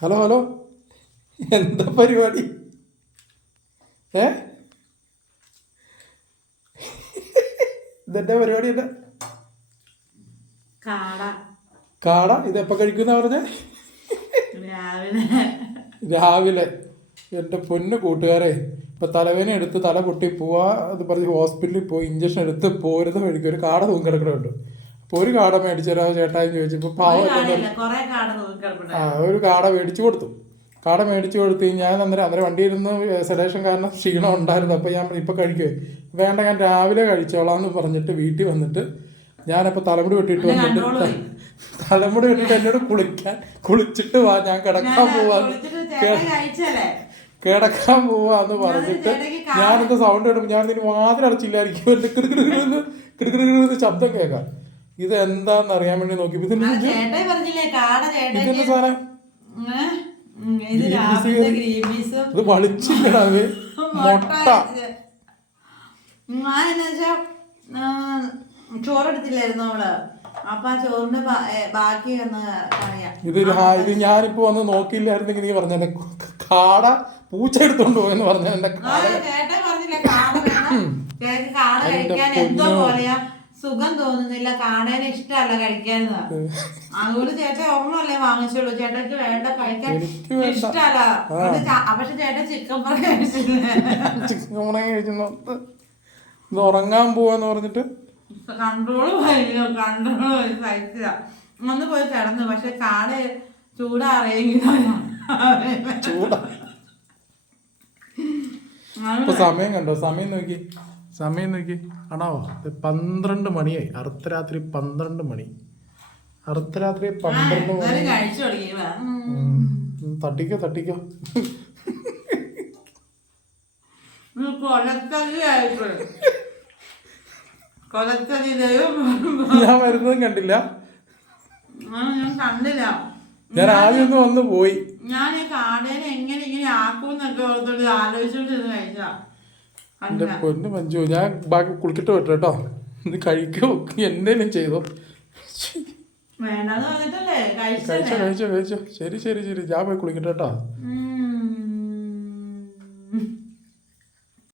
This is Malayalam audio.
ഹലോ ഹലോ, എന്താ പരിപാടി? ഏ ഇതെന്താ പരിപാടി? എന്താ കാട? ഇതെപ്പോ കഴിക്കുന്ന പറഞ്ഞേ? രാവിലെ. എൻ്റെ പൊന്നു കൂട്ടുകാരെ, ഇപ്പം തലവേന എടുത്ത് തല പൊട്ടി പോവാ അത് പറഞ്ഞ് ഹോസ്പിറ്റലിൽ പോയി ഇഞ്ചക്ഷൻ എടുത്ത് പോരുന്ന വഴിക്ക് ഒരു കാട തൂങ്ങിക്കിടക്കുന്നുണ്ട്. അപ്പോൾ ഒരു കാട മേടിച്ചു തരാമോ ചേട്ടായി ചോദിച്ചപ്പോൾ ഒരു കാട മേടിച്ചു കൊടുത്തു. കാട മേടിച്ചു കൊടുത്ത് ഞാൻ അന്നേരം വണ്ടിയിരുന്ന് സെഡേഷൻ കാരണം ക്ഷീണം ഉണ്ടായിരുന്നു. അപ്പോൾ ഞാൻ ഇപ്പോൾ കഴിക്കുമോ? വേണ്ട, ഞാൻ രാവിലെ കഴിച്ചോളാം എന്ന് പറഞ്ഞിട്ട് വീട്ടിൽ വന്നിട്ട് ഞാനപ്പോൾ തലമുടി വെട്ടിയിട്ട് വന്നിട്ട് എന്നോട് കുളിച്ചിട്ട് വാ, ഞാൻ കിടക്കാൻ പോവാന്ന് പറഞ്ഞിട്ട് ഞാനെന്താ സൗണ്ട് കേട്ടപ്പോൾ ഞാൻ ഇതിന് വാതിലടച്ചില്ലായിരിക്കും, എൻ്റെ കിടുകിടുകിടുന്ന് ശബ്ദം കേൾക്കാം. ഇത് എന്താന്ന് അറിയാൻ വേണ്ടി നോക്കി. ഇതിന്റെ സാധനം ഇത് വളിച്ചില്ലടാവേ, മുട്ട. ചോറെടുത്തില്ലായിരുന്നു അവള്, അപ്പൊ ആ ചോറിന്റെ ബാക്കി ഇത് ഞാനിപ്പോ വന്ന് നോക്കിയില്ലായിരുന്നെങ്കിൽ നീ പറഞ്ഞ കാട പൂച്ച എടുത്തോണ്ട് പോയെന്ന് പറഞ്ഞ എന്റെ ചേട്ടൻ പറഞ്ഞില്ലേ കാട വേണം, ചേട്ടൻ കാട കഴിക്കാൻ എന്തോ പോലെയാ, സുഖം തോന്നുന്നില്ല, കാണാനും ഇഷ്ടമല്ല കഴിക്കാൻ. അതുകൊണ്ട് ചേട്ടൻ ഓർമ്മല്ലേ വാങ്ങിച്ചോളൂ, ചേട്ടക്ക് വേണ്ട കഴിക്കാൻ ഇഷ്ടമല്ല. പക്ഷെ ചേട്ടൻ ചിക്കൻ ഫ്രൈ കഴിച്ചില്ലേ? ഇത് ഉറങ്ങാൻ പോവാന്ന് പറഞ്ഞിട്ട് കൺട്രോള് സഹിച്ചില്ല, ഒന്ന് പോയി കിടന്നു. പക്ഷെ കാട ചൂടാറിയെങ്കിലും സമയം കണ്ടോ? സമയം നോക്കി ആണോ? 12 മണിയായി. അർദ്ധരാത്രി 12 മണി. അർദ്ധരാത്രി 12 മണി. തട്ടിക്കോ ഞാൻ വരുന്നതും കണ്ടില്ല, ഞാൻ ആദ്യം ഒന്ന് വന്ന് പോയി. ഞാൻ ഈ കാടേനെ എങ്ങനെ ഇങ്ങനെ ആക്കൂന്നൊക്കെ ഓർത്തോണ്ട് ആലോചിച്ചോണ്ടിരുന്ന് കഴിച്ചാ. എന്റെ പൊന്നു മഞ്ജു, ഞാൻ ബാക്കി കുളിക്കിട്ട് വിട്ടു കേട്ടോ. ഇത് കഴിക്കോ എന്തേലും ചെയ്തോ? വേണ്ടെന്ന് പറഞ്ഞിട്ടല്ലേ കഴിച്ചോ. ശരി ഞാൻ പോയി കുളിക്കട്ടെ കേട്ടോ.